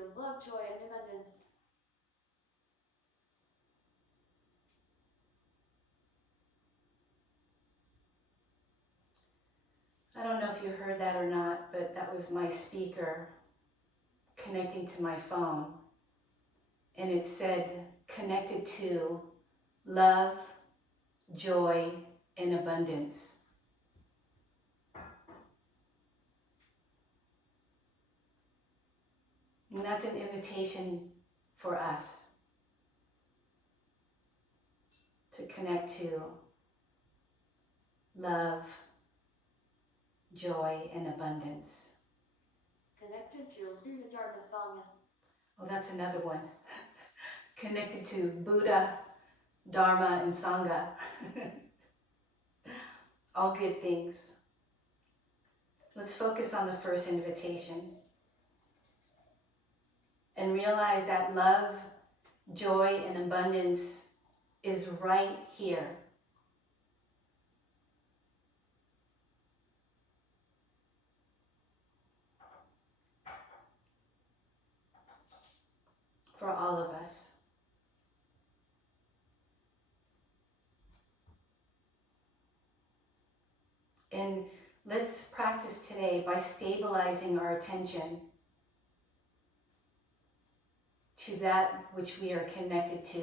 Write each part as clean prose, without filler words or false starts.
to love, joy, and abundance. I don't know if you heard that or not, but that was my speaker connecting to my phone. And it said, connected to love, joy, and abundance. And that's an invitation for us to connect to love, joy, and abundance. Connected to Buddha Dharma Sangha. Oh, that's another one. Connected to Buddha, Dharma, and Sangha. All good things. Let's focus on the first invitation and realize that love, joy, and abundance is right here. For all of us. And let's practice today by stabilizing our attention to that which we are connected to.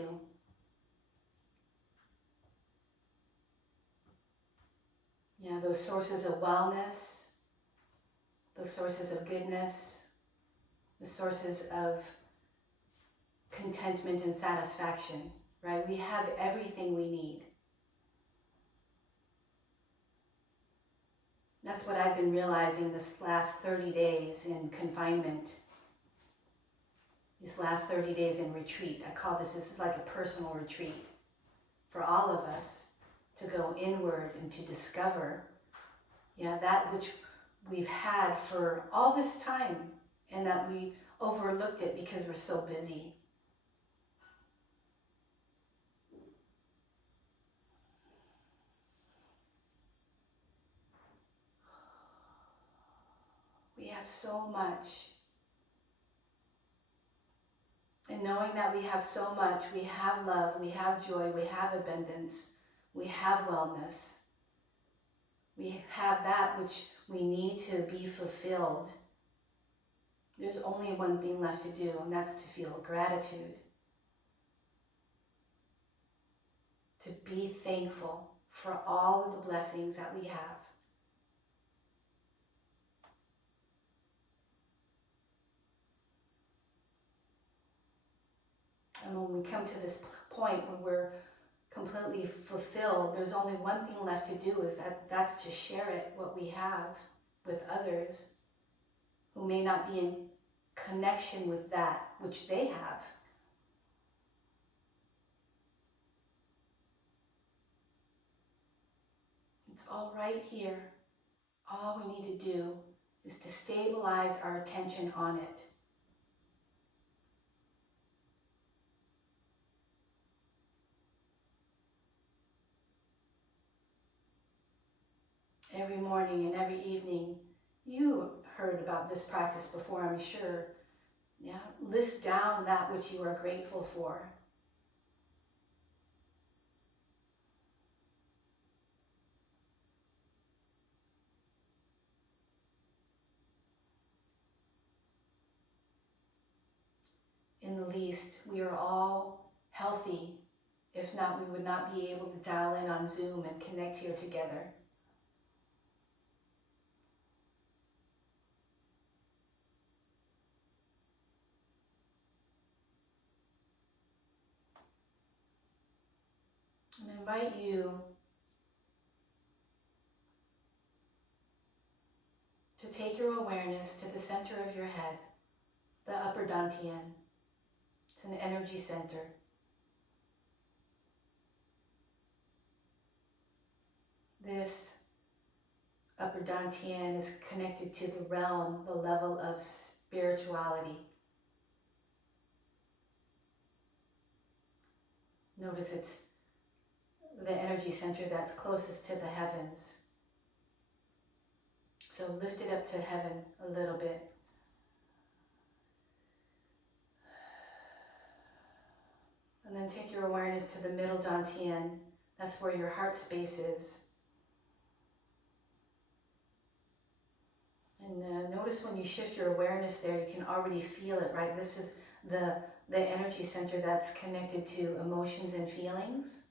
Yeah, those sources of wellness, those sources of goodness, the sources of contentment and satisfaction, right? We have everything we need. That's what I've been realizing this last 30 days in confinement. These last 30 days in retreat. I call this is like a personal retreat for all of us to go inward and to discover, that which we've had for all this time and that we overlooked it because we're so busy. We have so much. And knowing that we have so much, we have love, we have joy, we have abundance, we have wellness. We have that which we need to be fulfilled. There's only one thing left to do, and that's to feel gratitude. To be thankful for all of the blessings that we have. And when we come to this point when we're completely fulfilled, there's only one thing left to do, is that's to share it, what we have, with others who may not be in connection with that which they have. It's all right here. All we need to do is to stabilize our attention on it. Every morning and every evening, you heard about this practice before, I'm sure. Yeah, list down that which you are grateful for. In the least, we are all healthy. If not, we would not be able to dial in on Zoom and connect here together. And I invite you to take your awareness to the center of your head, the upper dantian. It's an energy center. This upper dantian is connected to the realm, the level of spirituality. Notice it's the energy center that's closest to the heavens. So lift it up to heaven a little bit. And then take your awareness to the middle dantian. That's where your heart space is. And notice when you shift your awareness there, you can already feel it, right? This is the energy center that's connected to emotions and feelings.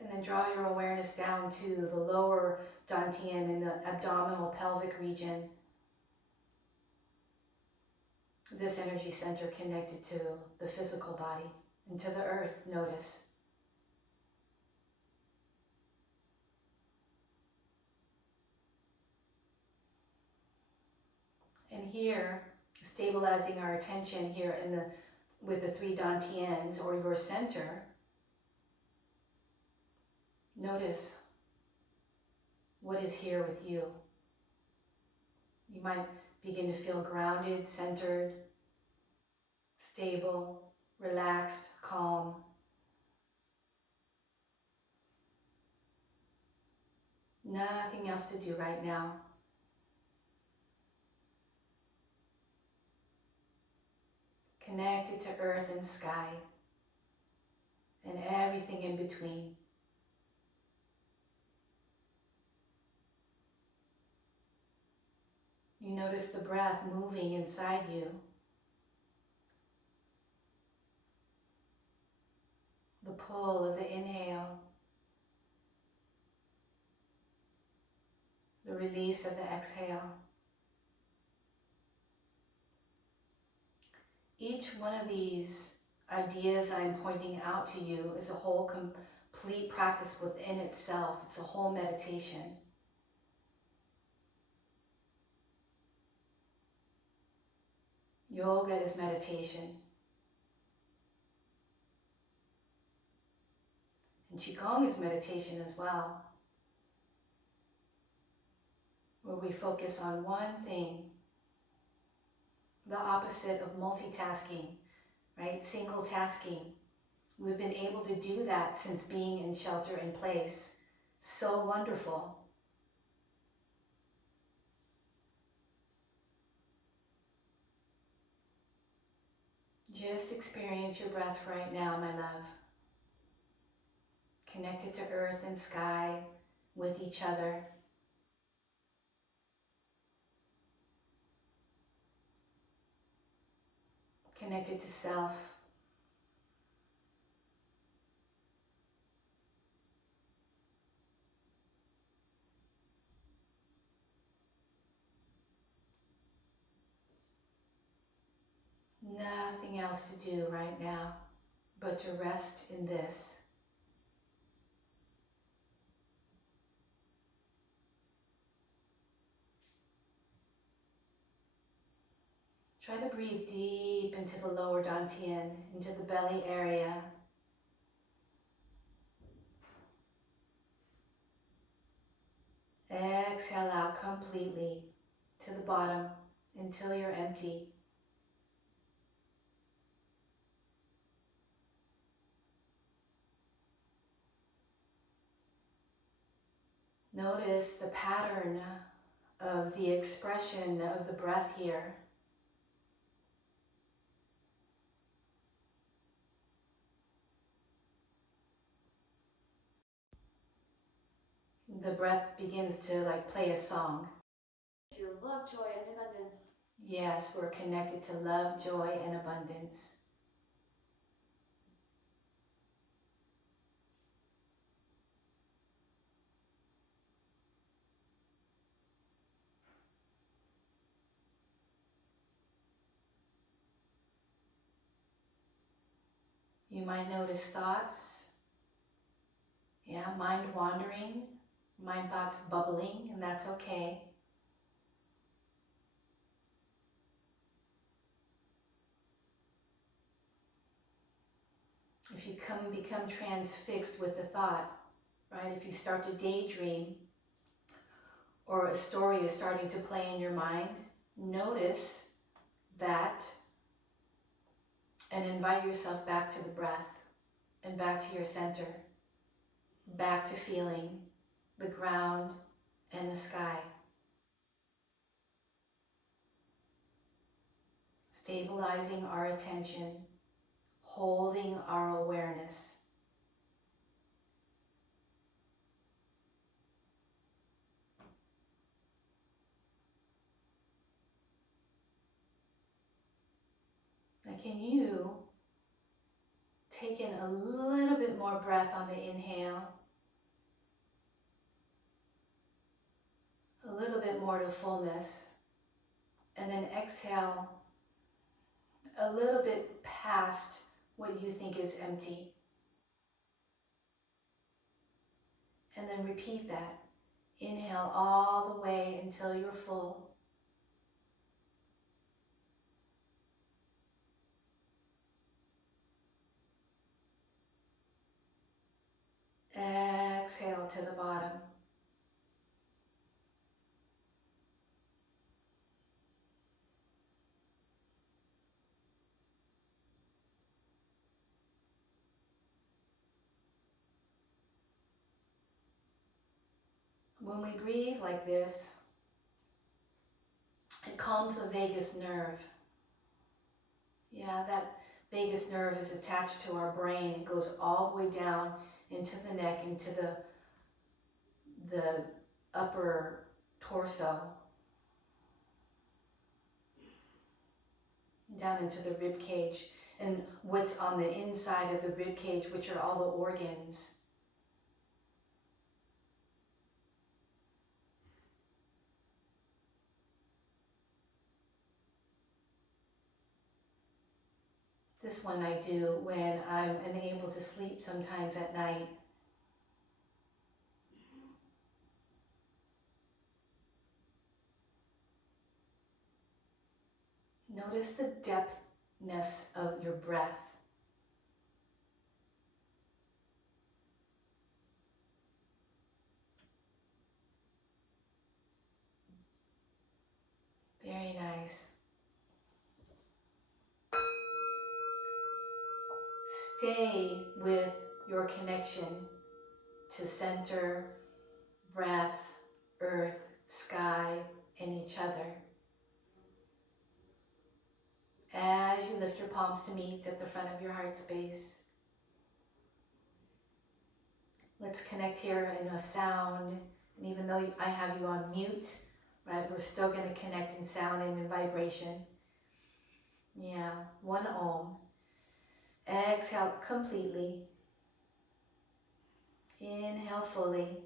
And then draw your awareness down to the lower dantian in the abdominal pelvic region. This energy center connected to the physical body and to the earth, notice. And here, stabilizing our attention here with the three dantians or your center, notice what is here with you. You might begin to feel grounded, centered, stable, relaxed, calm. Nothing else to do right now. Connected to earth and sky and everything in between. You notice the breath moving inside you. The pull of the inhale. The release of the exhale. Each one of these ideas I'm pointing out to you is a whole complete practice within itself. It's a whole meditation. Yoga is meditation. And Qigong is meditation as well, where we focus on one thing, the opposite of multitasking, right? Single tasking. We've been able to do that since being in shelter in place. So wonderful. Just experience your breath right now, my love. Connected to earth and sky, with each other. Connected to self. Nothing else to do right now but to rest in this. Try to breathe deep into the lower dantian, into the belly area. Exhale out completely to the bottom until you're empty. Notice the pattern of the expression of the breath here. The breath begins to play a song. To love, joy, and abundance. Yes, we're connected to love, joy, and abundance. You might notice thoughts, mind wandering, mind thoughts bubbling, and that's okay. If you become transfixed with the thought, right? If you start to daydream or a story is starting to play in your mind, notice that and invite yourself back to the breath and back to your center, back to feeling the ground and the sky. stabilizing our attention, holding our awareness. Now can you take in a little bit more breath on the inhale, a little bit more to fullness, and then exhale a little bit past what you think is empty. And then repeat that. Inhale all the way until you're full. Exhale to the bottom. When we breathe like this, it calms the vagus nerve. Yeah, that vagus nerve is attached to our brain. It goes all the way down into the neck, into the upper torso, down into the rib cage, and what's on the inside of the rib cage, which are all the organs. This one I do when I'm unable to sleep sometimes at night. Notice the depthness of your breath. Very nice. Stay with your connection to center, breath, earth, sky, and each other. As you lift your palms to meet at the front of your heart space, let's connect here in a sound. And even though I have you on mute, right, we're still going to connect in sound and in vibration. Yeah, one Om. Exhale completely. Inhale fully.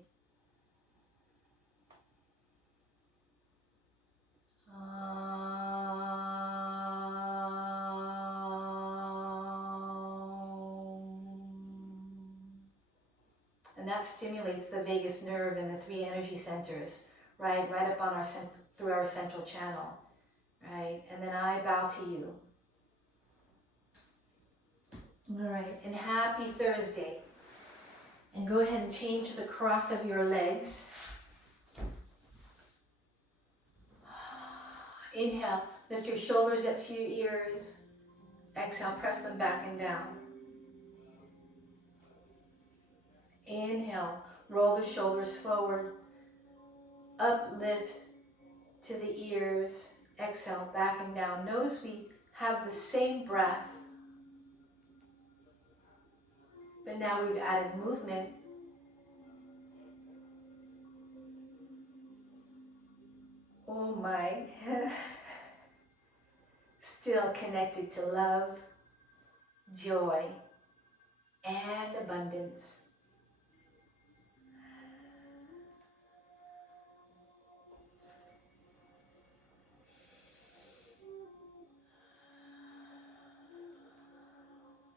And that stimulates the vagus nerve and the three energy centers, right up on through our central channel, right? And then I bow to you. All right, and happy Thursday. And go ahead and change the cross of your legs. Inhale, lift your shoulders up to your ears. Exhale, press them back and down. Inhale, roll the shoulders forward. Uplift to the ears. Exhale, back and down. Notice we have the same breath, but now we've added movement. Oh my. Still connected to love, joy, and abundance.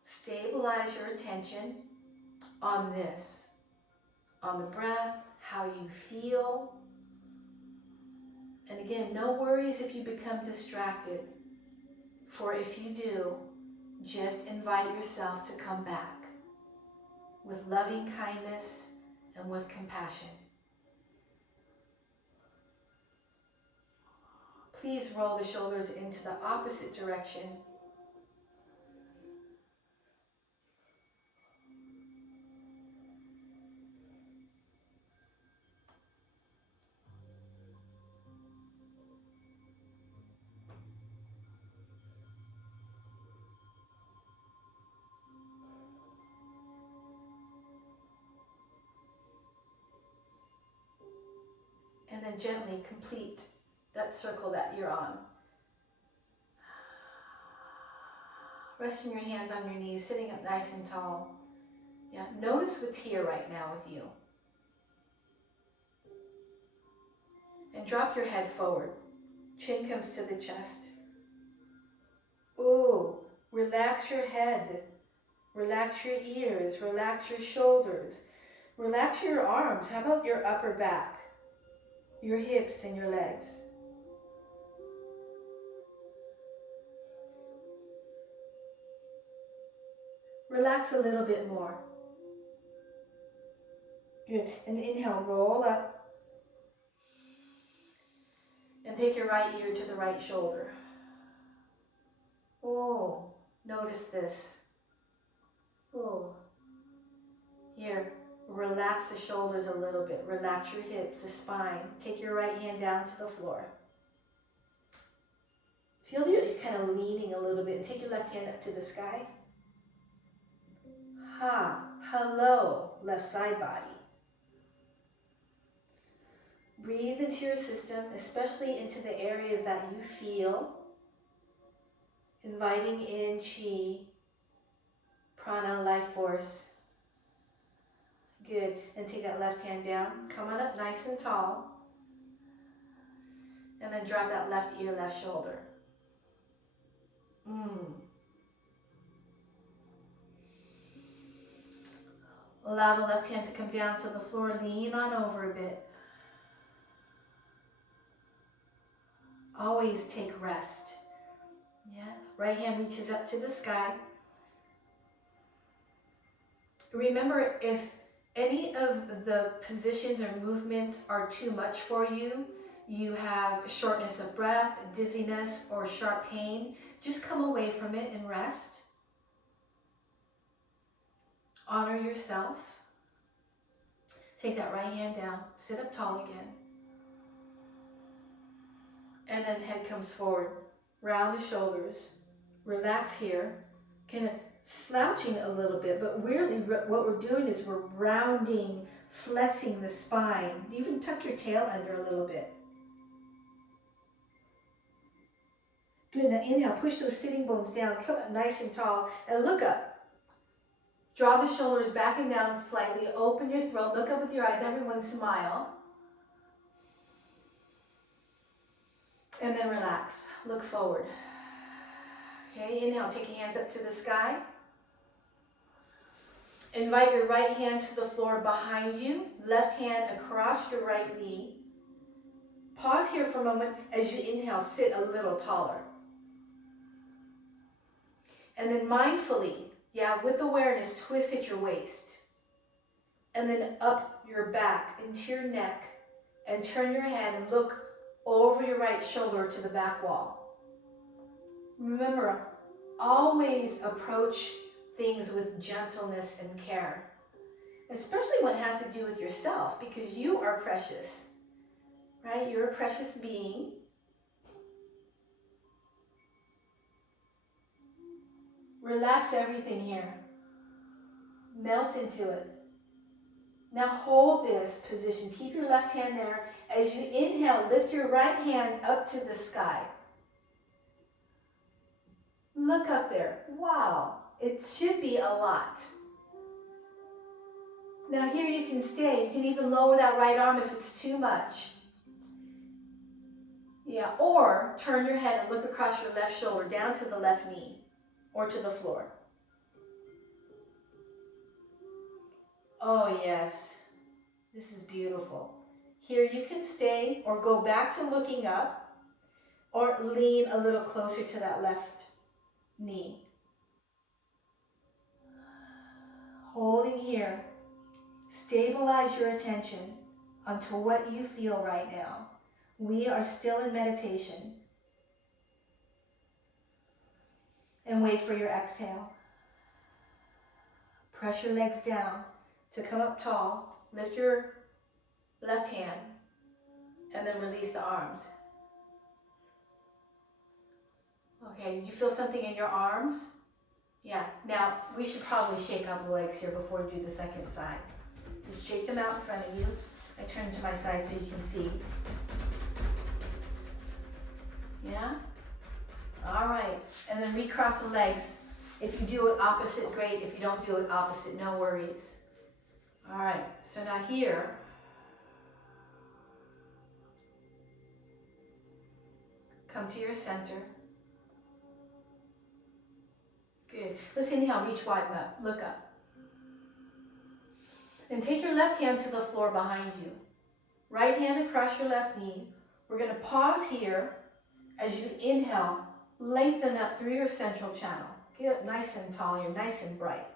Stabilize your attention on this, on the breath, how you feel. And again, no worries if you become distracted, for if you do, just invite yourself to come back with loving kindness and with compassion. Please roll the shoulders into the opposite direction. And then gently complete that circle that you're on. Resting your hands on your knees, sitting up nice and tall. Yeah, notice what's here right now with you. And drop your head forward. Chin comes to the chest. Ooh, relax your head. Relax your ears. Relax your shoulders. Relax your arms. How about your upper back? Your hips and your legs. Relax a little bit more. Good. And inhale, roll up. And take your right ear to the right shoulder. Oh, notice this. Oh. Here, relax the shoulders a little bit. Relax your hips, the spine. Take your right hand down to the floor. Feel that you're kind of leaning a little bit. And take your left hand up to the sky. Ha, hello, left side body. Breathe into your system, especially into the areas that you feel. Inviting in Qi, prana, life force. Good. And take that left hand down. Come on up nice and tall. And then drop that left ear, left shoulder. Allow the left hand to come down to the floor. Lean on over a bit. Always take rest. Yeah. Right hand reaches up to the sky. Remember, if any of the positions or movements are too much for you, you have shortness of breath, dizziness, or sharp pain, just come away from it and rest. Honor yourself. Take that right hand down. Sit up tall again. And then head comes forward. Round the shoulders. Relax here. Kind of slouching a little bit, but really what we're doing is we're rounding, flexing the spine. Even tuck your tail under a little bit. Good. Now inhale, push those sitting bones down. Come up nice and tall and look up. Draw the shoulders back and down slightly. Open your throat. Look up with your eyes. Everyone smile. And then relax. Look forward. Okay, inhale. Take your hands up to the sky. Invite your right hand to the floor behind you. Left hand across your right knee. Pause here for a moment. As you inhale, sit a little taller. And then mindfully, with awareness, twist at your waist. And then up your back into your neck. And turn your head and look over your right shoulder to the back wall. Remember, always approach things with gentleness and care. Especially when it has to do with yourself, because you are precious. Right? You're a precious being. Relax everything here. Melt into it. Now hold this position. Keep your left hand there. As you inhale, lift your right hand up to the sky. Look up there. Wow. It should be a lot. Now here you can stay. You can even lower that right arm if it's too much. Yeah, or turn your head and look across your left shoulder down to the left knee or to the floor. Oh yes, this is beautiful. Here you can stay or go back to looking up or lean a little closer to that left knee. Holding here, stabilize your attention onto what you feel right now. We are still in meditation. And wait for your exhale. Press your legs down to come up tall. Lift your left hand and then release the arms. Okay, you feel something in your arms? Yeah, now we should probably shake out the legs here before we do the second side. Just shake them out in front of you I turn to my side so you can see. Yeah? All right. And then recross the legs. If you do it opposite, great. If you don't do it opposite, no worries. All right. So now here, come to your center. Good. Let's inhale, reach wide up, look up. And take your left hand to the floor behind you. Right hand across your left knee. We're going to pause here. As you inhale, lengthen up through your central channel. Get nice and tall here, nice and bright.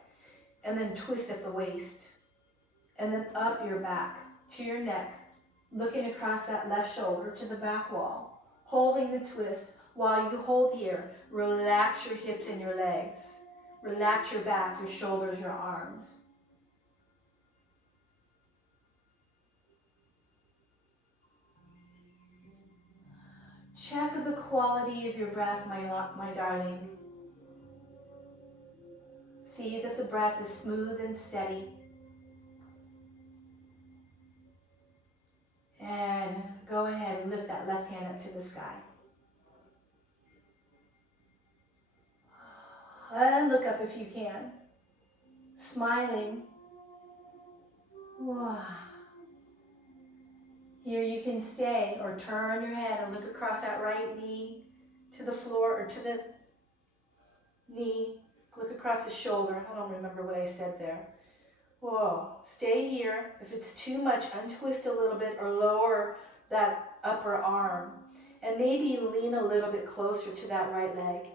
And then twist at the waist. And then up your back to your neck, looking across that left shoulder to the back wall. Holding the twist. While you hold here, relax your hips and your legs. Relax your back, your shoulders, your arms. Check the quality of your breath, my darling. See that the breath is smooth and steady. And go ahead and lift that left hand up to the sky. And look up if you can. Smiling. Wow. Here you can stay or turn your head and look across that right knee to the floor or to the knee. Look across the shoulder. I don't remember what I said there. Whoa. Stay here. If it's too much, untwist a little bit or lower that upper arm. And maybe lean a little bit closer to that right leg.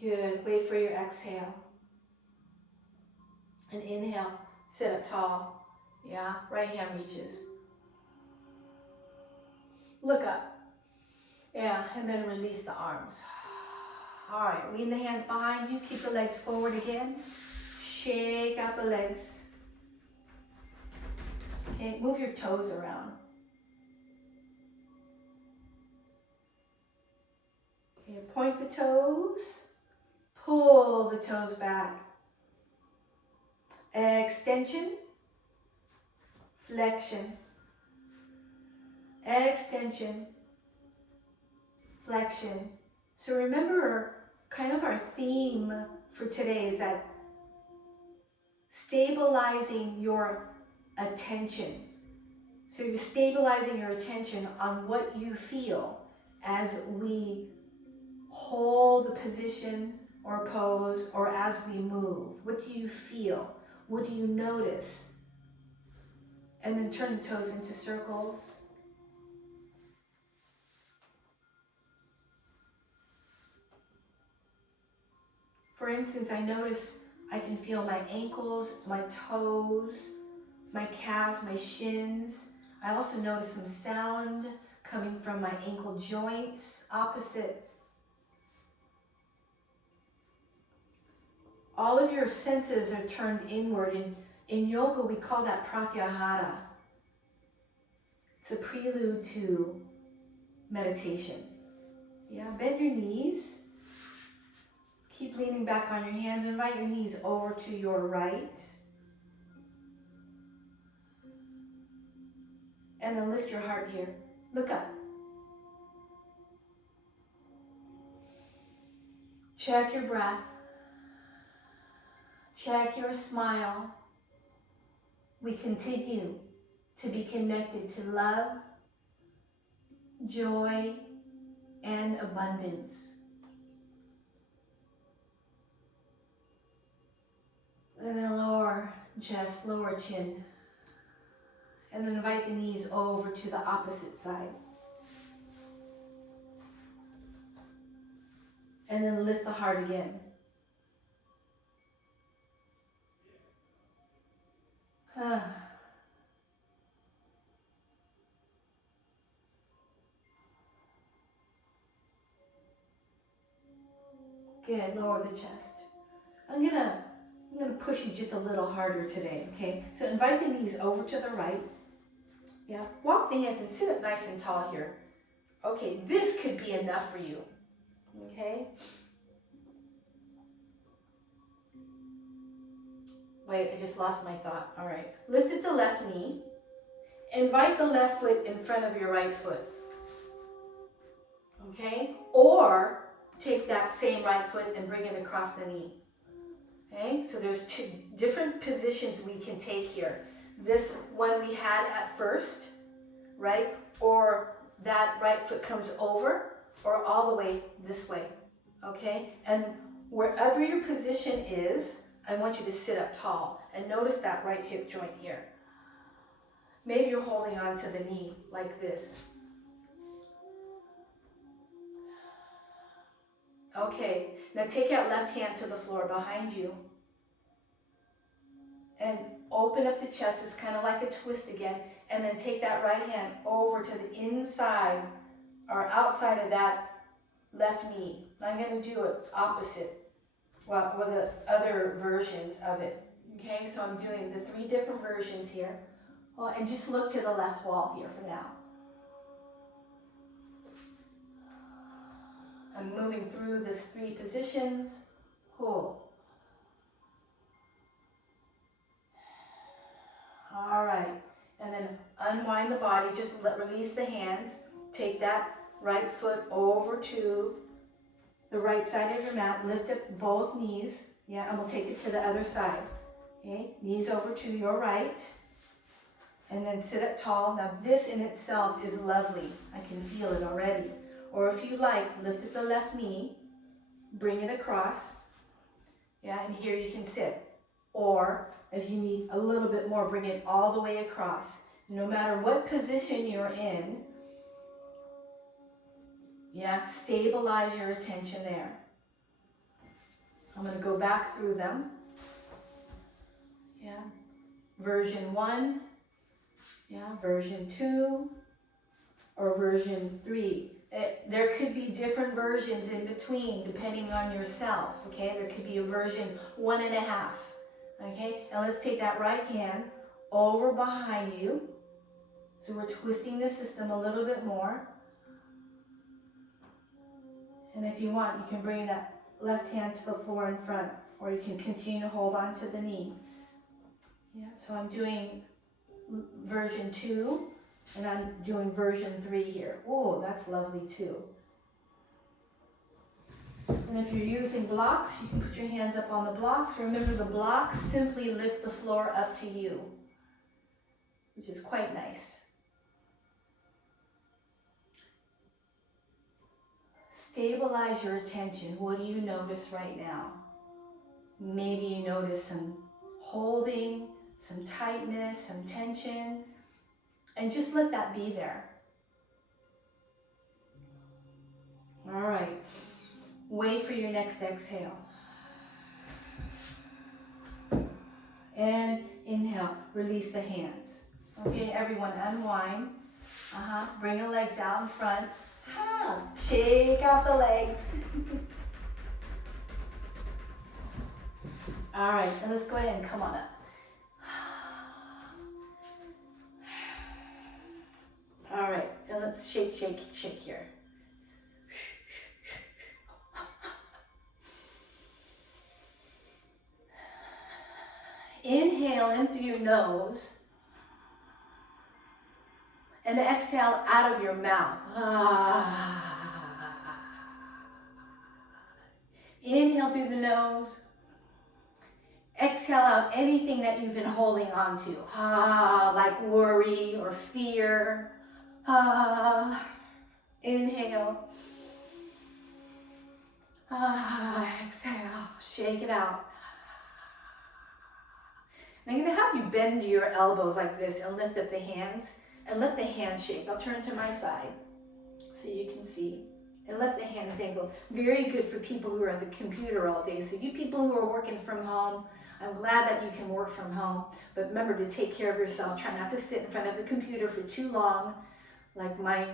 Good. Wait for your exhale. And inhale. Sit up tall. Yeah. Right hand reaches. Look up. Yeah. And then release the arms. All right. Lean the hands behind you. Keep the legs forward again. Shake out the legs. Okay. Move your toes around. Okay. Point the toes. Pull the toes back. Extension, flexion, extension, flexion. So remember, kind of our theme for today is that stabilizing your attention. So you're stabilizing your attention on what you feel as we hold the position or pose or as we move. What do you feel? What do you notice? And then turn the toes into circles. For instance, I notice I can feel my ankles, my toes, my calves, my shins. I also notice some sound coming from my ankle joints, opposite. All of your senses are turned inward. In yoga, we call that pratyahara. It's a prelude to meditation. Yeah, bend your knees. Keep leaning back on your hands. Invite your knees over to your right. And then lift your heart here. Look up. Check your breath. Check your smile. We continue to be connected to love, joy, and abundance. And then lower chest, lower chin. And then invite the knees over to the opposite side. And then lift the heart again. Good, lower the chest. I'm gonna push you just a little harder today, okay? So invite the knees over to the right. Yeah, walk the hands and sit up nice and tall here. Okay, this could be enough for you, okay? Wait, I just lost my thought. All right. Lift at the left knee. Invite the left foot in front of your right foot. Okay? Or take that same right foot and bring it across the knee. Okay? So there's two different positions we can take here. This one we had at first, right? Or that right foot comes over, or all the way this way. Okay? And wherever your position is, I want you to sit up tall and notice that right hip joint here. Maybe you're holding on to the knee like this. Okay, now take that left hand to the floor behind you. And open up the chest. It's kind of like a twist again. And then take that right hand over to the inside or outside of that left knee. I'm going to do it opposite. Well, with the other versions of it. Okay, so I'm doing the 3 different versions here. Well, and just look to the left wall here for now. I'm moving through these 3 positions. Pull. All right, and then unwind the body. Just release the hands. Take that right foot over to the right side of your mat. Lift up both knees. Yeah, and we'll take it to the other side. Okay, knees over to your right. And then sit up tall. Now this in itself is lovely. I can feel it already. Or if you like, lift at the left knee, bring it across. Yeah, and here you can sit. Or if you need a little bit more, bring it all the way across. No matter what position you're in, yeah, stabilize your attention there. I'm going to go back through them. Yeah, version 1. Yeah, version 2 or version 3. There could be different versions in between depending on yourself, okay? There could be a version 1.5, okay? And let's take that right hand over behind you. So we're twisting the system a little bit more. And if you want, you can bring that left hand to the floor in front, or you can continue to hold on to the knee. Yeah, so I'm doing version 2, and I'm doing version 3 here. Oh, that's lovely too. And if you're using blocks, you can put your hands up on the blocks. Remember, the blocks simply lift the floor up to you, which is quite nice. Stabilize your attention. What do you notice right now? Maybe you notice some holding, some tightness, some tension, and just let that be there. All right. Wait for your next exhale. And inhale, release the hands. Okay, everyone unwind. Bring your legs out in front. Shake out the legs. All right, and let's go ahead and come on up. All right, and let's shake, shake, shake here. Inhale in through your nose and exhale out of your mouth. Inhale through the nose. Exhale out anything that you've been holding on to, like worry or fear. Inhale. Exhale. Shake it out. I'm going to have you bend your elbows like this and lift up the hands and let the hands shake. I'll turn to my side so you can see. And let the hands angle. Very good for people who are at the computer all day. So you people who are working from home, I'm glad that you can work from home. But remember to take care of yourself. Try not to sit in front of the computer for too long. Like my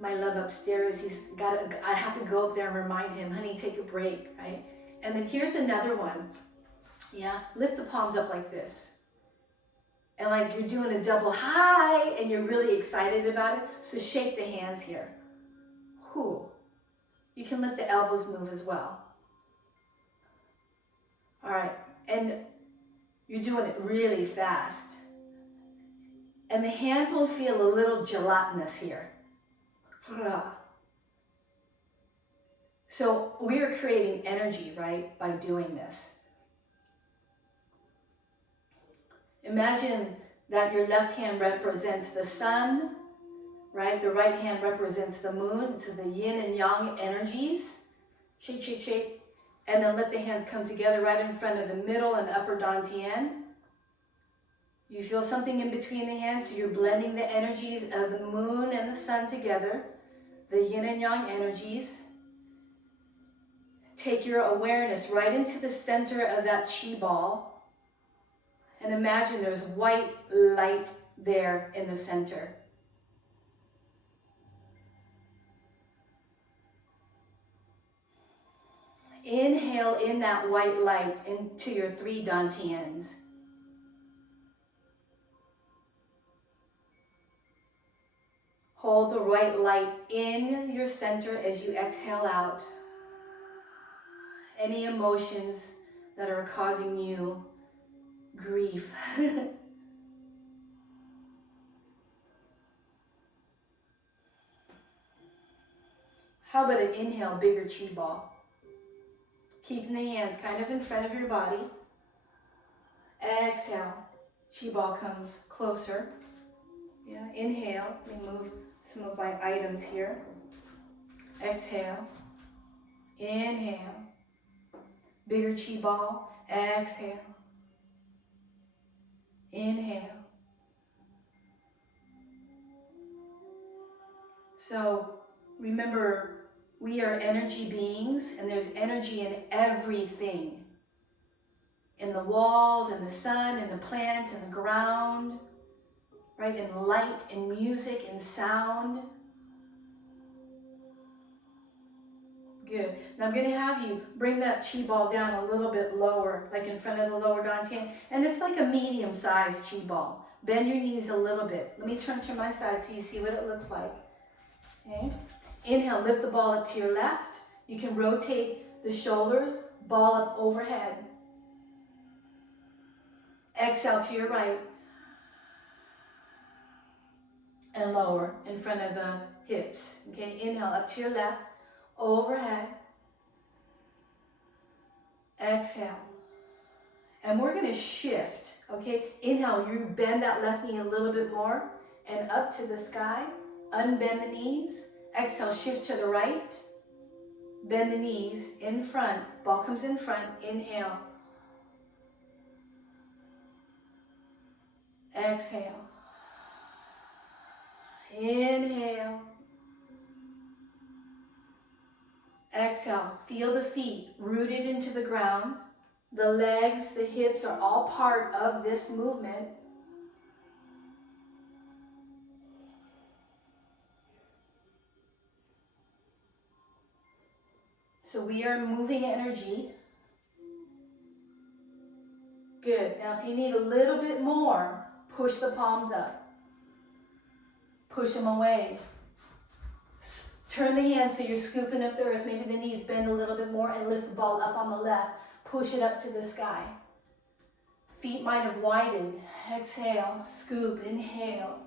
love upstairs, I have to go up there and remind him, honey, take a break, right? And then here's another one. Yeah, lift the palms up like this. And like you're doing a double high and you're really excited about it. So shake the hands here. Whew. You can let the elbows move as well. All right, and you're doing it really fast. And the hands will feel a little gelatinous here. So we are creating energy, right, by doing this. Imagine that your left hand represents the sun, right? The right hand represents the moon. So the yin and yang energies. Shake, shake, shake. And then let the hands come together right in front of the middle and upper dantian. You feel something in between the hands, so you're blending the energies of the moon and the sun together, the yin and yang energies. Take your awareness right into the center of that chi ball. And imagine there's white light there in the center. Inhale in that white light into your 3 dantians. Hold the white light in your center as you exhale out. Any emotions that are causing you grief. How about an inhale, bigger chi ball? Keeping the hands kind of in front of your body. Exhale, chi ball comes closer. Yeah, inhale, let me move some of my items here. Exhale, inhale, bigger chi ball, exhale, inhale. So remember, we are energy beings, and there's energy in everything. In the walls, in the sun, in the plants, in the ground, right? In light, in music, in sound. Good. Now I'm going to have you bring that chi ball down a little bit lower, like in front of the lower dantian. And it's like a medium-sized chi ball. Bend your knees a little bit. Let me turn to my side so you see what it looks like. Okay. Inhale, lift the ball up to your left. You can rotate the shoulders, ball up overhead. Exhale to your right. And lower in front of the hips. Okay, inhale up to your left, overhead. Exhale. And we're going to shift. Okay, inhale, you bend that left knee a little bit more and up to the sky. Unbend the knees. Exhale, shift to the right. Bend the knees in front. Ball comes in front. Inhale. Exhale. Inhale. Exhale. Feel the feet rooted into the ground. The legs, the hips are all part of this movement. So we are moving energy. Good. Now if you need a little bit more, push the palms up. Push them away. Turn the hands so you're scooping up the earth. Maybe the knees bend a little bit more and lift the ball up on the left. Push it up to the sky. Feet might have widened. Exhale, scoop, inhale.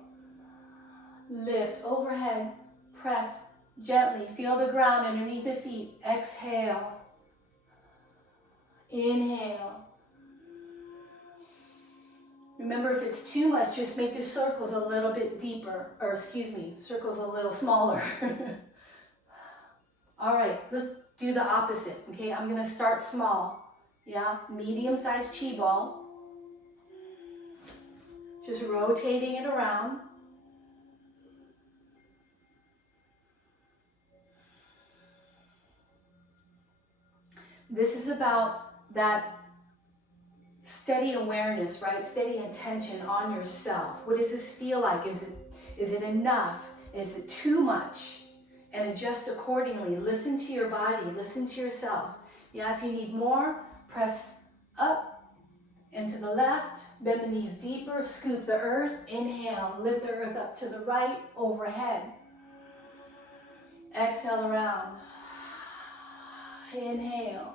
Lift, overhead, press gently. Feel the ground underneath the feet. Exhale. Inhale. Remember, if it's too much, just make the circles a little bit deeper, or excuse me, circles a little smaller. All right, let's do the opposite, okay? I'm gonna start small, yeah? Medium-sized chi ball. Just rotating it around. This is about that steady awareness, right? Steady attention on yourself. What does this feel like? Is it enough? Is it too much? And adjust accordingly. Listen to your body. Listen to yourself. Yeah, if you need more, press up and to the left. Bend the knees deeper. Scoop the earth. Inhale. Lift the earth up to the right. Overhead. Exhale around. Inhale.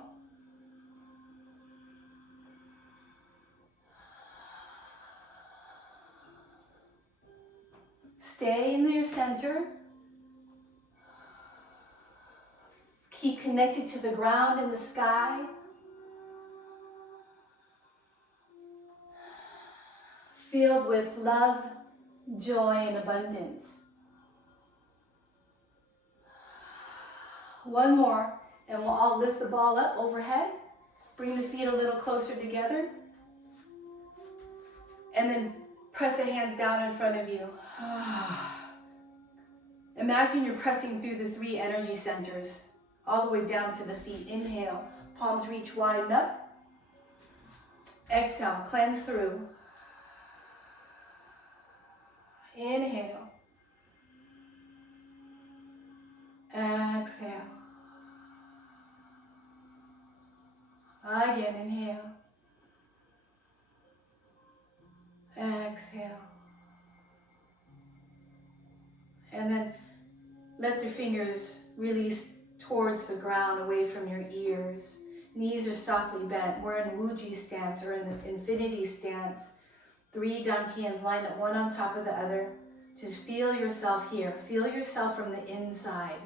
Stay in your center. Keep connected to the ground and the sky. Filled with love, joy, and abundance. One more, and we'll all lift the ball up overhead. Bring the feet a little closer together. And then press the hands down in front of you. Imagine you're pressing through the 3 energy centers, all the way down to the feet. Inhale, palms reach wide and up. Exhale, cleanse through. Inhale. Exhale. Again, inhale. Exhale. And then let your fingers release towards the ground, away from your ears. Knees are softly bent. We're in Wuji stance, or in the infinity stance. 3 dantians lined up, one on top of the other. Just feel yourself here. Feel yourself from the inside.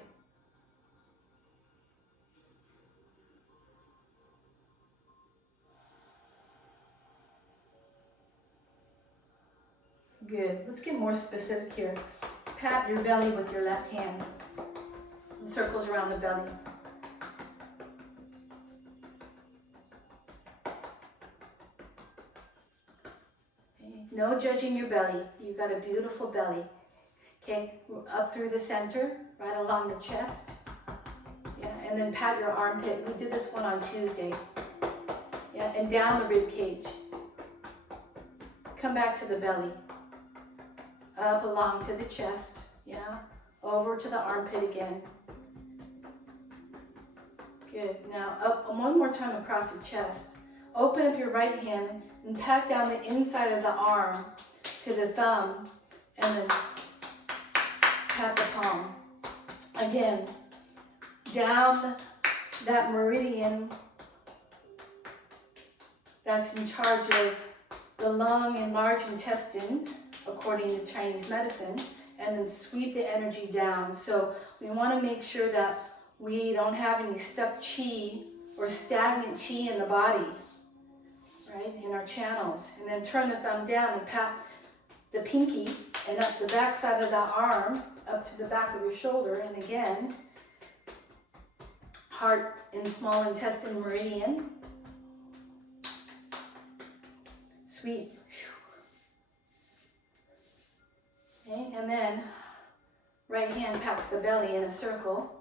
Good. Let's get more specific here. Pat your belly with your left hand. Circles around the belly. Okay. No judging your belly. You've got a beautiful belly. Okay, up through the center, right along the chest. Yeah, and then pat your armpit. We did this one on Tuesday. Yeah, and down the rib cage. Come back to the belly. Up along to the chest. Yeah, over to the armpit again. Good. Now up one more time across the chest. Open up your right hand and pat down the inside of the arm to the thumb, and then pat the palm. Again, down that meridian that's in charge of the lung and large intestine, according to Chinese medicine, and then sweep the energy down. So we want to make sure that we don't have any stuck chi or stagnant chi in the body, right, in our channels. And then turn the thumb down and pat the pinky and up the back side of the arm, up to the back of your shoulder. And again, heart and small intestine meridian. Sweep. Okay, and then right hand pats the belly in a circle.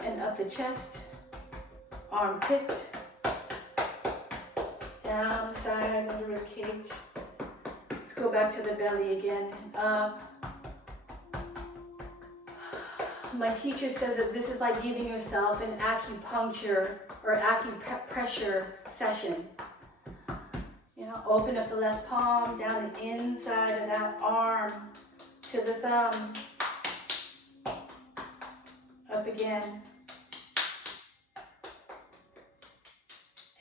And up the chest, armpit, down the side of the rib cage. Let's go back to the belly again, and up. My teacher says that this is like giving yourself an acupuncture or acupressure session. You know, open up the left palm, down the inside of that arm to the thumb. Up again.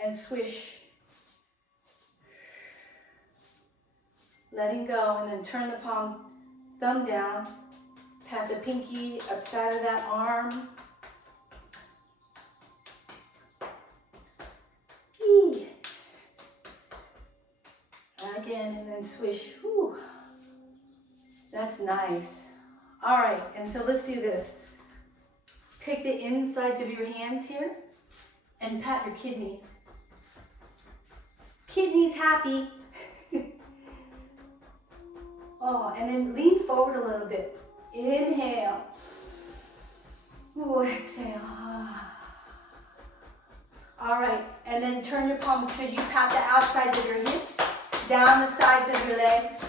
And swish. Letting go, and then turn the palm, thumb down. Pat the pinky upside of that arm. Eee. Again, and then swish. Whew. That's nice. All right, and so let's do this. Take the insides of your hands here and pat your kidneys. Kidneys happy. Oh, and then lean forward a little bit. Inhale. Ooh, exhale. All right, and then turn your palms as you pat the outsides of your hips, down the sides of your legs,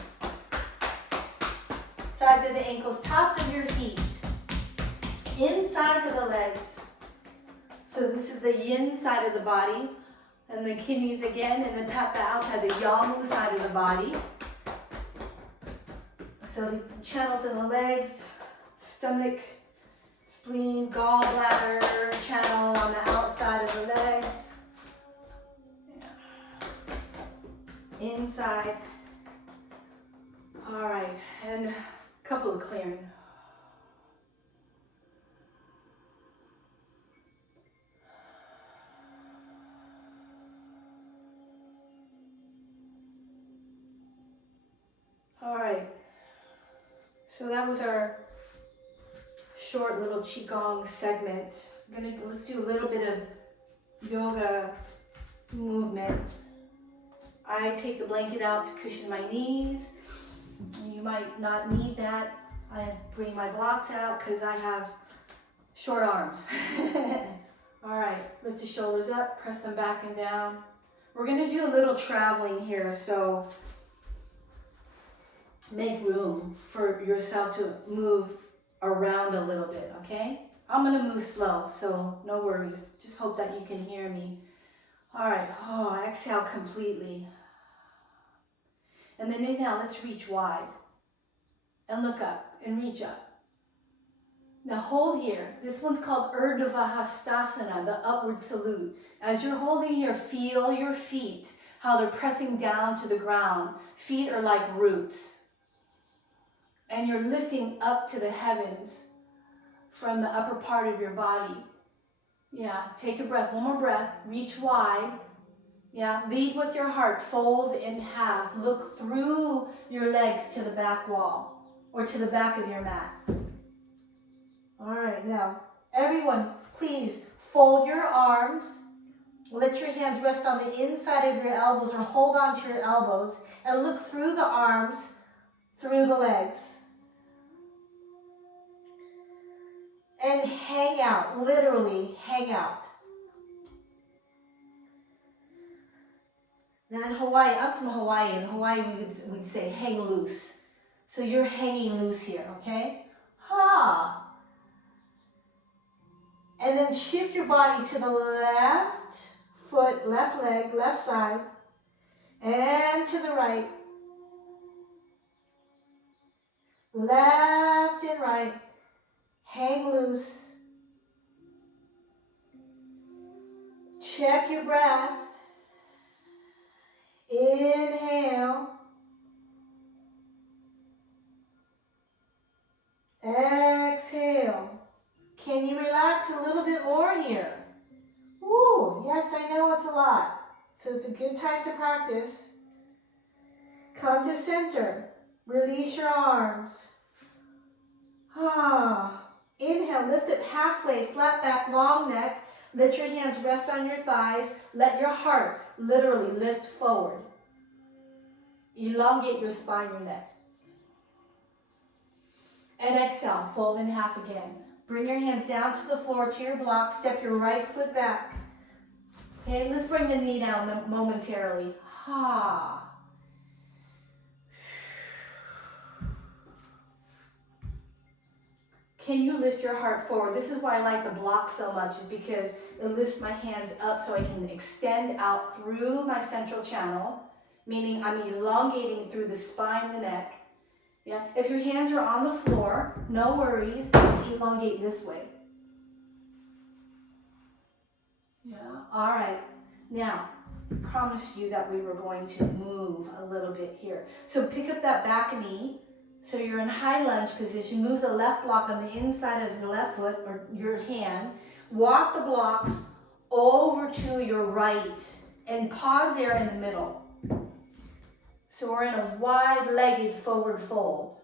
sides of the ankles, tops of your feet, insides of the legs. So this is the yin side of the body, and the kidneys again, and then pat the outside, the yang side of the body. So the channels in the legs, stomach, spleen, gallbladder channel on the outside of the legs. Yeah. inside. All right, and a couple of clearing. All right, so that was our short little Qigong segment. Let's do a little bit of yoga movement. I take the blanket out to cushion my knees. You might not need that. I bring my blocks out because I have short arms. All right, lift the shoulders up, press them back and down. We're gonna do a little traveling here, so make room for yourself to move around a little bit, okay? I'm gonna move slow, so no worries. Just hope that you can hear me. All right, exhale completely. And then inhale, let's reach wide. And look up and reach up. Now hold here. This one's called Urdhva, the upward salute. As you're holding here, feel your feet, how they're pressing down to the ground. Feet are like roots. And you're lifting up to the heavens from the upper part of your body. Yeah, take a breath, one more breath, reach wide. Yeah, lead with your heart, fold in half. Look through your legs to the back wall or to the back of your mat. All right, now, everyone, please fold your arms. Let your hands rest on the inside of your elbows or hold on to your elbows and look through the arms, through the legs. And hang out, literally hang out. Now in Hawaii, I'm from Hawaii. In Hawaii, we'd say hang loose. So you're hanging loose here, okay? Ha! And then shift your body to the left foot, left leg, left side, and to the right. Left and right. Hang loose. Check your breath. Inhale. Exhale. Can you relax a little bit more here? Ooh, yes, I know it's a lot. So it's a good time to practice. Come to center. Release your arms. Inhale, lift it halfway, flat back, long neck. Let your hands rest on your thighs. Let your heart literally lift forward. Elongate your spine, your neck. And exhale, fold in half again. Bring your hands down to the floor, to your block. Step your right foot back. Okay, let's bring the knee down momentarily. Can you lift your heart forward? This is why I like the block so much, is because it lifts my hands up so I can extend out through my central channel, meaning I'm elongating through the spine, the neck. Yeah. If your hands are on the floor, no worries, just elongate this way. Yeah, all right. Now, I promised you that we were going to move a little bit here. So pick up that back knee. So you're in high lunge position. Move the left block on the inside of your left foot or your hand. Walk the blocks over to your right and pause there in the middle. So we're in a wide-legged forward fold.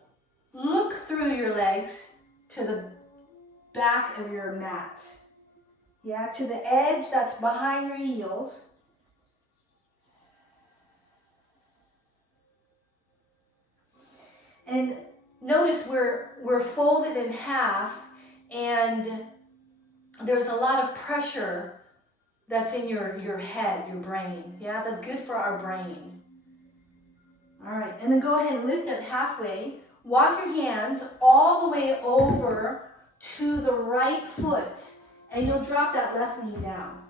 Look through your legs to the back of your mat. Yeah, to the edge that's behind your heels. And notice we're folded in half, and there's a lot of pressure that's in your head, your brain. Yeah, that's good for our brain. All right, and then go ahead and lift it halfway. Walk your hands all the way over to the right foot, and you'll drop that left knee down.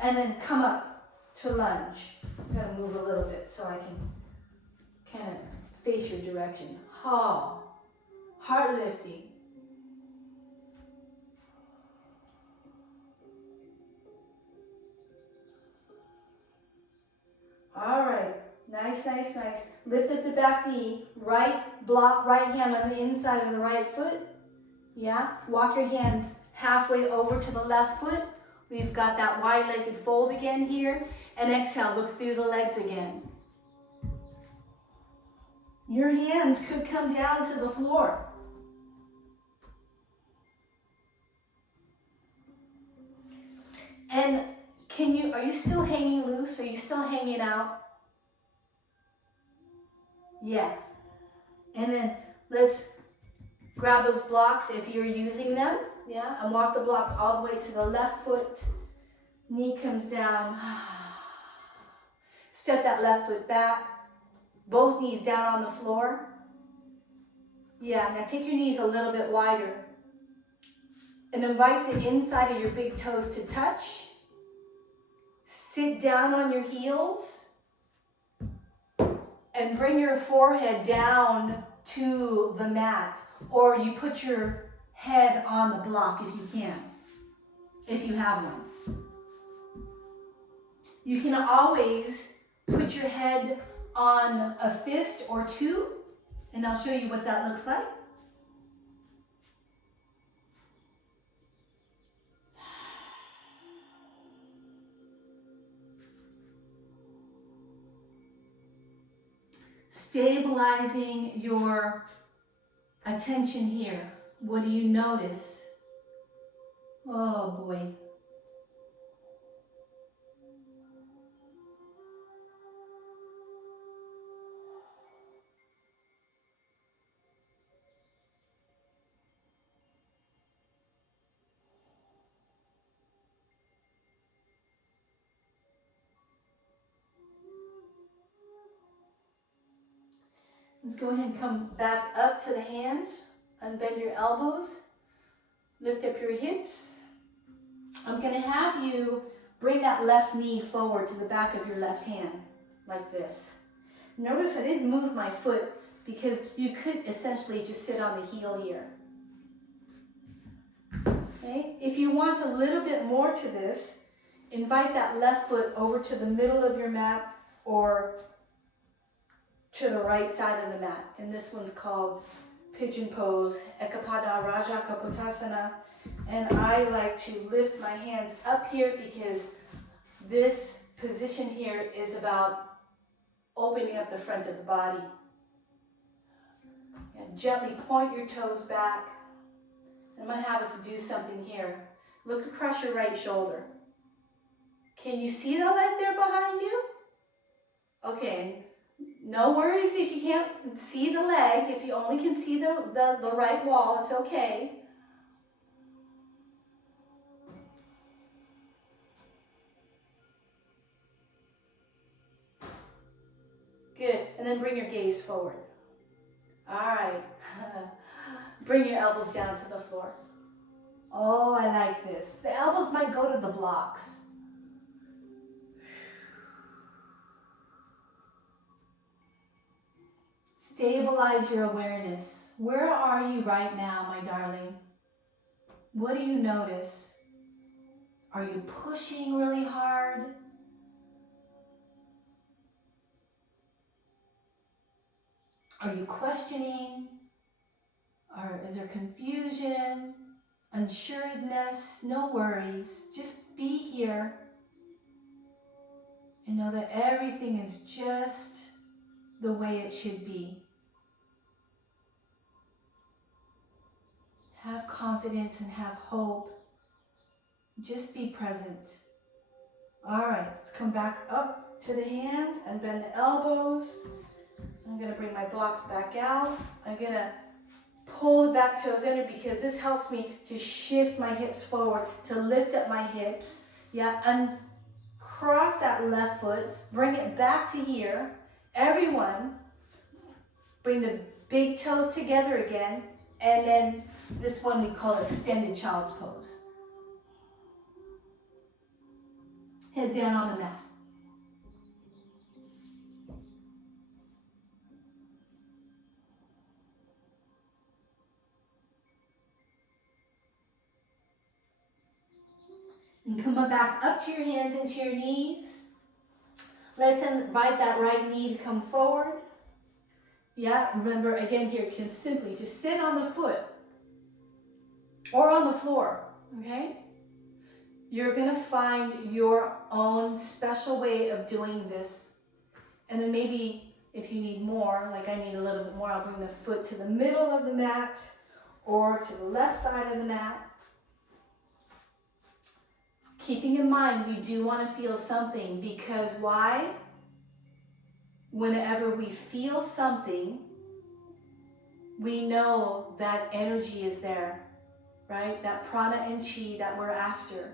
And then come up to lunge. I'm gonna move a little bit so I can kind of face your direction. Heart lifting. All right. Nice, nice, nice. Lift up the back knee. Right block, right hand on the inside of the right foot. Yeah. Walk your hands halfway over to the left foot. We've got that wide-legged fold again here. And exhale, look through the legs again. Your hands could come down to the floor. And are you still hanging loose? Are you still hanging out? Yeah. And then let's grab those blocks if you're using them. Yeah. And walk the blocks all the way to the left foot. Knee comes down. Step that left foot back. Both knees down on the floor. Yeah. Now take your knees a little bit wider. And invite the inside of your big toes to touch. Sit down on your heels. And bring your forehead down to the mat. Or you put your head on the block if you can. If you have one. You can always put your head on a fist or two. And I'll show you what that looks like. Stabilizing your attention here. What do you notice? Oh boy. Let's go ahead and come back up to the hands. Unbend your elbows. Lift up your hips. I'm going to have you bring that left knee forward to the back of your left hand, like this. Notice I didn't move my foot because you could essentially just sit on the heel here. Okay? If you want a little bit more to this, invite that left foot over to the middle of your mat or to the right side of the mat. And this one's called pigeon pose, rajakapotasana. And I like to lift my hands up here because this position here is about opening up the front of the body. And gently point your toes back. I'm going to have us do something here. Look across your right shoulder. Can you see the leg there behind you? Okay. No worries if you can't see the leg. If you only can see the right wall, it's okay. Good. And then bring your gaze forward. All right. Bring your elbows down to the floor. Oh, I like this. The elbows might go to the blocks. Stabilize your awareness. Where are you right now, my darling? What do you notice? Are you pushing really hard? Are you questioning? Or is there confusion, unsureness? No worries. Just be here and know that everything is just the way it should be. Have confidence and have hope. Just be present. All right, let's come back up to the hands and bend the elbows. I'm going to bring my blocks back out. I'm going to pull the back toes under because this helps me to shift my hips forward, to lift up my hips. Yeah, uncross that left foot, bring it back to here. Everyone, bring the big toes together again, and then this one we call extended child's pose. Head down on the mat. And come back up to your hands and to your knees. Let's invite that right knee to come forward. Yeah, remember again here, you can simply just sit on the foot or on the floor, okay? You're gonna find your own special way of doing this. And then maybe if you need more, like I need a little bit more, I'll bring the foot to the middle of the mat or to the left side of the mat. Keeping in mind, we do want to feel something, because why? Whenever we feel something, we know that energy is there, right? That prana and chi that we're after.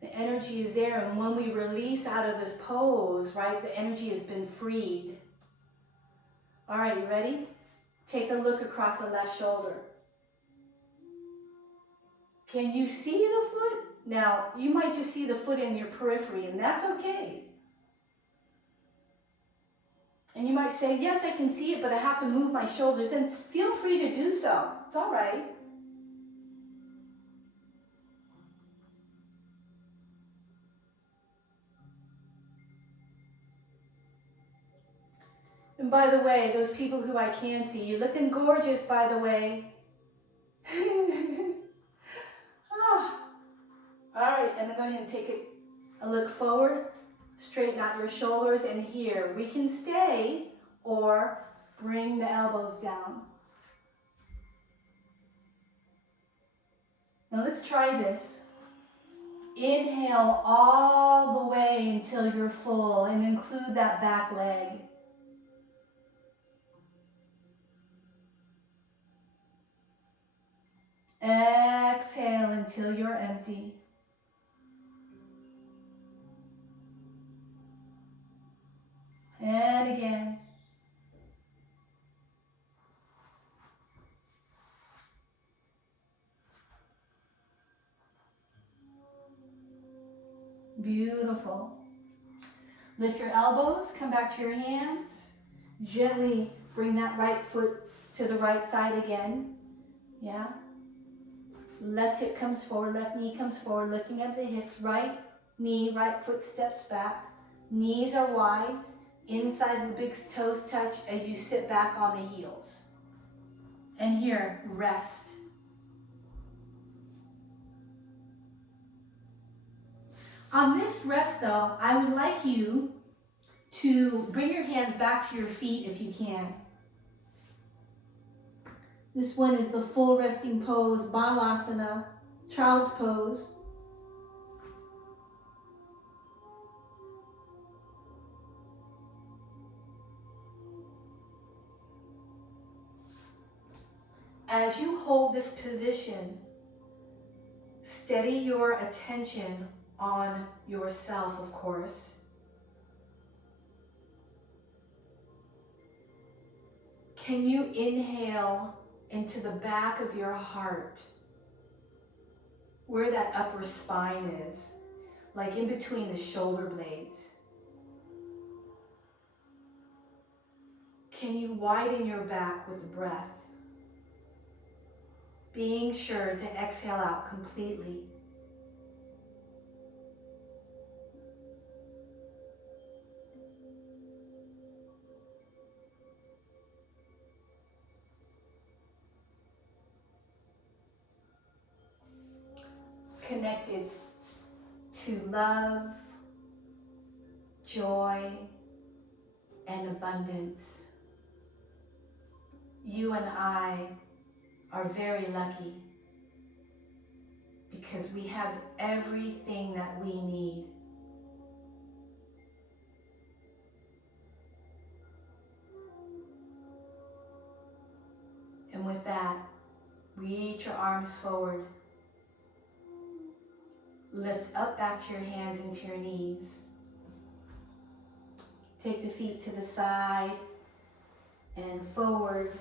The energy is there, and when we release out of this pose, right, the energy has been freed. All right, you ready? Take a look across the left shoulder. Can you see the foot? Now, you might just see the foot in your periphery, and that's okay. And you might say, yes, I can see it, but I have to move my shoulders. And feel free to do so. It's all right. And by the way, those people who I can see, you're looking gorgeous, by the way. All right, and then go ahead and take a look forward. Straighten out your shoulders, and here we can stay or bring the elbows down. Now let's try this. Inhale all the way until you're full, and include that back leg. Exhale until you're empty. And again. Beautiful. Lift your elbows, come back to your hands. Gently bring that right foot to the right side again. Yeah. Left hip comes forward, left knee comes forward, lifting up the hips. Right knee, right foot steps back. Knees are wide. Inside the big toes touch as you sit back on the heels. And here, rest. On this rest though, I would like you to bring your hands back to your feet if you can. This one is the full resting pose, Balasana, child's pose. As you hold this position, steady your attention on yourself, of course. Can you inhale into the back of your heart, where that upper spine is, like in between the shoulder blades? Can you widen your back with the breath? Being sure to exhale out completely. Connected to love, joy, and abundance. You and I are very lucky because we have everything that we need. And with that, reach your arms forward. Lift up back to your hands and to your knees. Take the feet to the side and forward.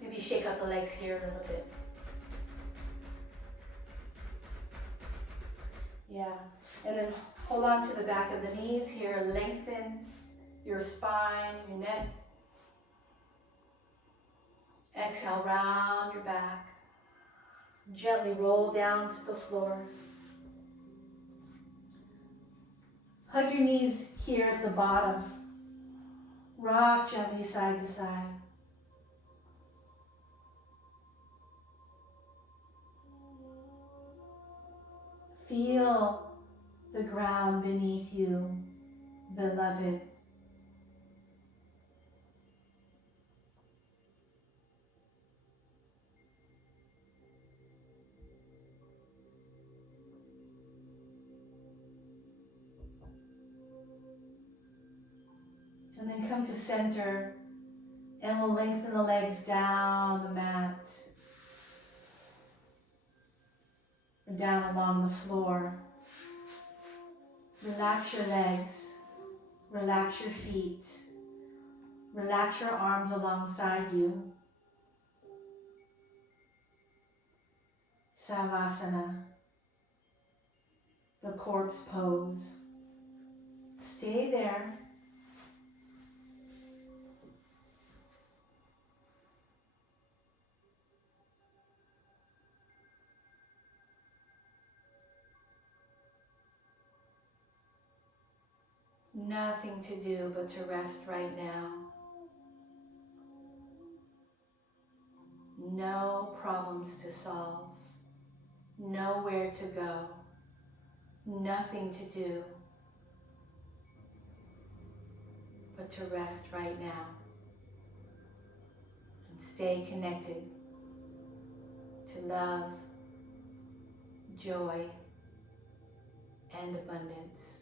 Maybe shake out the legs here a little bit. Yeah, and then hold on to the back of the knees here. Lengthen your spine, your neck. Exhale, round your back. Gently roll down to the floor. Hug your knees here at the bottom. Rock gently side to side. Feel the ground beneath you, beloved. And then come to center, and we'll lengthen the legs down the mat, or down along the floor. Relax your legs, relax your feet, relax your arms alongside you. Savasana, the corpse pose. Stay there. Nothing to do but to rest right now. No problems to solve. Nowhere to go. Nothing to do but to rest right now. And stay connected to love, joy, and abundance.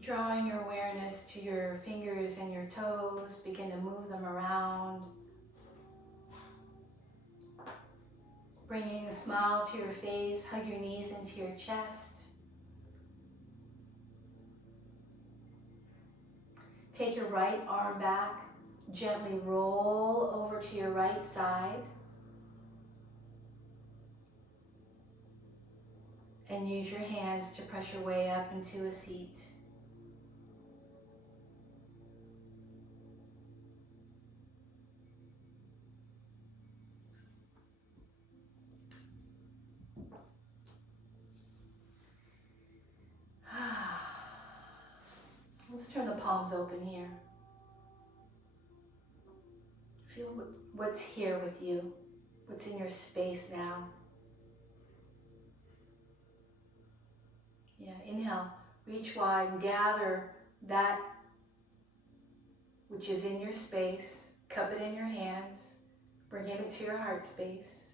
Drawing your awareness to your fingers and your toes, begin to move them around. Bringing a smile to your face, hug your knees into your chest. Take your right arm back, gently roll over to your right side. And use your hands to press your way up into a seat. Let's turn the palms open here. Feel what's here with you, what's in your space now. Yeah, inhale, reach wide and gather that which is in your space. cup it in your hands, bringing it to your heart space.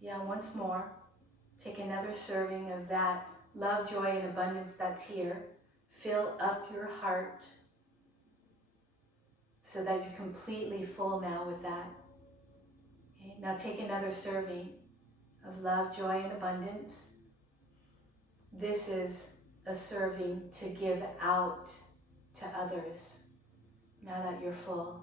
Yeah, once more, take another serving of that love, joy, and abundance that's here. Fill up your heart so that you're completely full now with that. Okay? Now take another serving of love, joy, and abundance. This is a serving to give out to others now that you're full.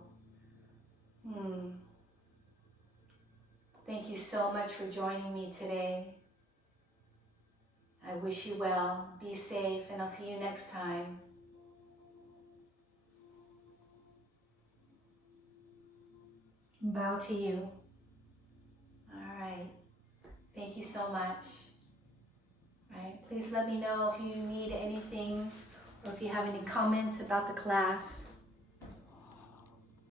Thank you so much for joining me today. I wish you well, be safe, and I'll see you next time. Bow to you. All right. Thank you so much. All right. Please let me know if you need anything or if you have any comments about the class.